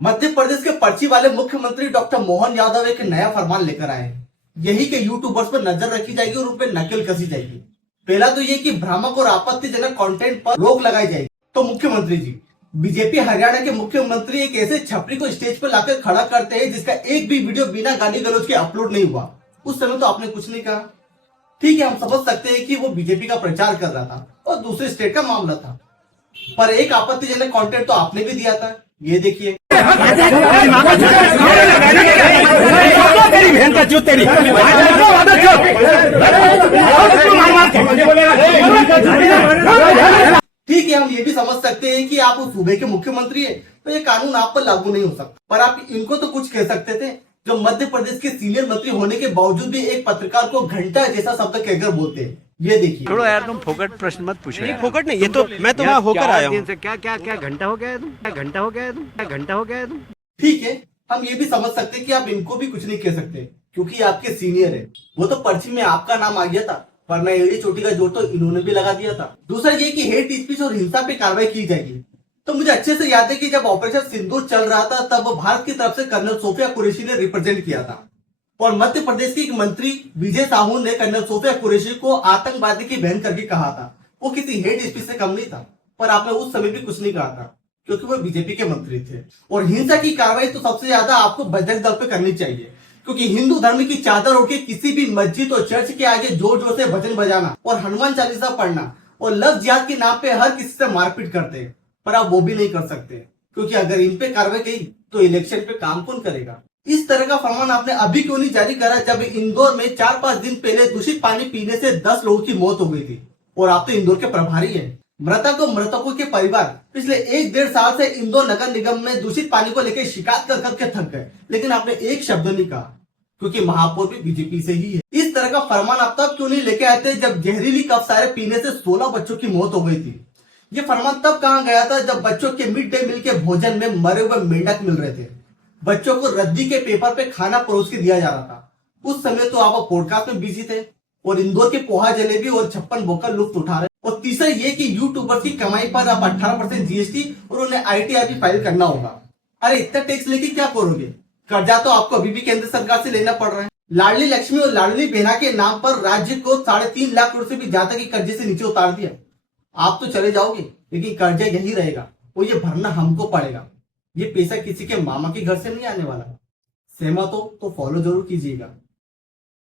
मध्य प्रदेश के पर्ची वाले मुख्यमंत्री डॉक्टर मोहन यादव एक नया फरमान लेकर आए हैं। यही के यूट्यूबर्स पर नजर रखी जाएगी और उन पर नकेल कसी जाएगी। पहला तो ये कि भ्रामक और आपत्तिजनक कंटेंट पर रोक लगाई जाएगी। तो मुख्यमंत्री जी, बीजेपी हरियाणा के मुख्यमंत्री एक ऐसे छपरी को स्टेज पर लाकर खड़ा करते हैं जिसका एक भी वीडियो बिना गाली गलौज के अपलोड नहीं हुआ। उस समय तो आपने कुछ नहीं कहा। ठीक है, हम समझ सकते हैं कि वो बीजेपी का प्रचार कर रहा था और दूसरे स्टेट का मामला था, पर एक आपत्तिजनक कंटेंट तो आपने भी दिया था। ये देखिए। ठीक है, हम ये भी समझ सकते हैं कि आप उस सूबे के मुख्यमंत्री हैं, तो ये कानून आप पर लागू नहीं हो सकता, पर आप इनको तो कुछ कह सकते थे जो मध्य प्रदेश के सीनियर मंत्री होने के बावजूद भी एक पत्रकार को घंटा जैसा शब्द कहकर बोलते हैं। ये देखिए। छोड़ो यार, तुम फोकट प्रश्न मत पूछो। नहीं फोकट नहीं, ये तो मैं तो वहाँ होकर आया हूँ। क्या क्या क्या घंटा हो गया है तुम? क्या घंटा हो गया है तुम? क्या घंटा हो गया है तुम? ठीक है, हम ये भी समझ सकते हैं कि आप इनको भी कुछ नहीं कह सकते क्योंकि आपके सीनियर है। वो तो पर्ची में आपका नाम आ गया था, वरना एड़ी चोटी का जोर तो इन्होंने भी लगा दिया था। दूसरा ये कि हेट स्पीच और हिंसा पे कार्रवाई की जाएगी। तो मुझे अच्छे से याद है कि जब ऑपरेशन सिंदूर चल रहा था तब भारत की तरफ से कर्नल सोफिया कुरैशी ने रिप्रेजेंट किया था और मध्य प्रदेश के एक मंत्री विजय साहू ने कर्नल सोफिया कुरैशी को आतंकवादी की बहन करके कहा था। वो किसी हेट स्पीच से कम नहीं था, पर आपने उस समय भी कुछ नहीं कहा था क्योंकि वो बीजेपी के मंत्री थे। और हिंसा की कार्रवाई तो सबसे ज्यादा आपको बजरंग दल पे करनी चाहिए, क्योंकि हिंदू धर्म की चादर ओढ़ के किसी भी मस्जिद और चर्च के आगे जोर जोर से भजन बजाना और हनुमान चालीसा पढ़ना और लफ्ज जिहाद के नाम पे हर किसी से मारपीट करते हैं, पर आप वो भी नहीं कर सकते क्योंकि अगर इन पे कार्रवाई की तो इलेक्शन पे काम कौन करेगा। इस तरह का फरमान आपने अभी क्यों नहीं जारी करा जब इंदौर में 4-5 दिन पहले दूषित पानी पीने से 10 लोगों की मौत हो गई थी और आप तो इंदौर के प्रभारी हैं। मृतक और मृतकों के परिवार पिछले 1-1.5 साल से इंदौर नगर निगम में दूषित पानी को लेकर शिकायत कर करके थक गए, लेकिन आपने एक शब्द नहीं कहा क्योंकि महापौर भी बीजेपी से ही है। इस तरह का फरमान आप तब क्यों नहीं लेके आए थे जब जहरीली कफ सारे पीने से 16 बच्चों की मौत हो गई थी। ये फरमान तब कहाँ गया था जब बच्चों के मिड डे मील के भोजन में मरे हुए मेंढक मिल रहे थे, बच्चों को रद्दी के पेपर पे खाना परोस के दिया जा रहा था। उस समय तो आप पॉडकास्ट में बिजी थे और इंदौर के पोहा जलेबी और 56 बोकर लुत्फ उठा रहे। और तीसरा ये कि यूट्यूबर की कमाई पर आप 18% जीएसटी और उन्हें ITR भी फाइल करना होगा। अरे इतना टैक्स लेके क्या करोगे? कर्जा तो आपको अभी भी केंद्र सरकार से लेना पड़ रहा है। लाडली लक्ष्मी और लाडली बहना के नाम पर राज्य को 3.5 लाख करोड़ से भी ज्यादा के कर्जे से नीचे उतार दिया। आप तो चले जाओगे, लेकिन कर्जा यही रहेगा और ये भरना हमको पड़ेगा। ये पैसा किसी के मामा के घर से नहीं आने वाला। सहमत हो तो फॉलो जरूर कीजिएगा।